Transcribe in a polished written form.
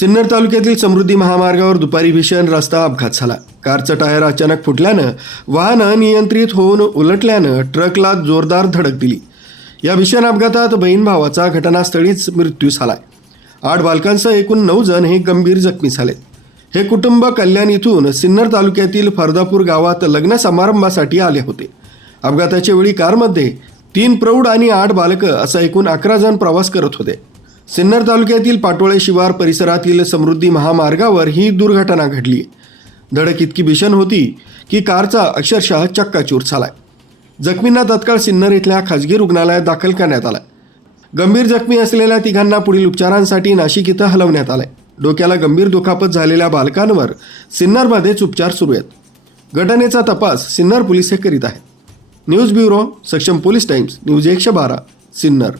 सिन्नर तालुक्यातील समृद्धी महामार्गावर दुपारी भीषण रस्ता अपघात झाला। कारचं टायर अचानक फुटल्यानं वाहन अनियंत्रित होऊन उलटल्यानं ट्रकला जोरदार धडक दिली। या भीषण अपघातात बहीण भावाचा घटनास्थळीच मृत्यू झालाय। 8 बालकांसह एकूण 9 जण हे गंभीर जखमी झाले। हे कुटुंब कल्याण इथून सिन्नर तालुक्यातील फरदापूर गावात लग्न समारंभासाठी आले होते। अपघाताच्या वेळी कारमध्ये 3 प्रौढ आणि 8 बालकं असा एकूण 11 जण प्रवास करत होते। सिन्नर तालुक्यातील पाटोळे शिवार परिसरातील समृद्धी महामार्गावर ही दुर्घटना घडली। धडक इतकी भीषण होती की कारचा अक्षरशः चक्काचूर झालाय। जखमींना तत्काळ सिन्नर इथल्या खाजगी रुग्णालयात दाखल करण्यात आलं। गंभीर जखमी असलेल्या तिघांना पुढील उपचारांसाठी नाशिक इथं हलवण्यात आलंय। डोक्याला गंभीर दुखापत झालेल्या बालकांवर सिन्नरमध्येच उपचार सुरू आहेत। घटनेचा तपास सिन्नर पोलीस हे करीत आहेत। न्यूज ब्युरो, सक्षम पोलीस टाइम्स, न्यूज 112, सिन्नर।